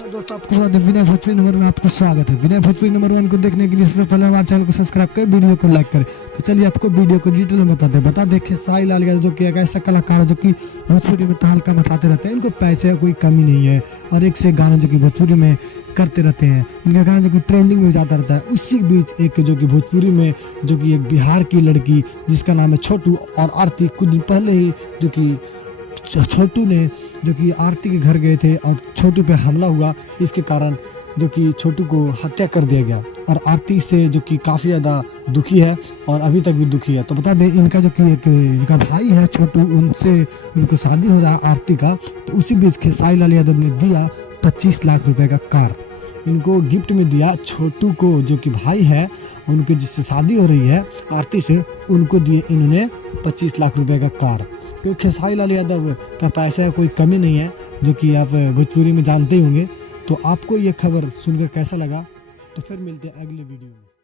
दोस्तों आपको बता दें विनय भोजपुरी नंबर 1 में आपका स्वागत है। विनय भोजपुरी नंबर 1 को देखने के लिए सबसे पहले हमारे चैनल को सब्सक्राइब करें, वीडियो को लाइक करें। तो चलिए आपको वीडियो को डिटेल में बता दें खेसारी लाल यादव जो कि एक ऐसा कलाकार है जो कि भोजपुरी में तहलका मचाते रहते हैं। इनको पैसे कोई कमी नहीं है और एक से गाने जो कि भोजपुरी में करते रहते हैं। इनका गाना जो कि ट्रेंडिंग में जाता रहता है। उसी बीच एक जो कि भोजपुरी में जो कि एक बिहार की लड़की जिसका नाम है छोटू और आरती, कुछ दिन पहले ही जो कि छोटू ने जो कि आरती के घर गए थे और छोटू पे हमला हुआ, इसके कारण जो कि छोटू को हत्या कर दिया गया और आरती से जो कि काफ़ी ज़्यादा दुखी है और अभी तक भी दुखी है। तो बता दें इनका जो कि एक इनका भाई है छोटू, उनसे उनको शादी हो रहा है आरती का। तो उसी बीच खेसारी लाल यादव ने दिया 25 लाख रुपए का कार इनको गिफ्ट में दिया। छोटू को जो कि भाई है उनके जिससे शादी हो रही है आरती से, उनको दिए इन्होंने 25 लाख रुपए का कार। क्योंकि खेसारी लाल यादव का पैसा का कोई कमी नहीं है, जो कि आप भोजपुरी में जानते ही होंगे। तो आपको ये खबर सुनकर कैसा लगा, तो फिर मिलते हैं अगले वीडियो में।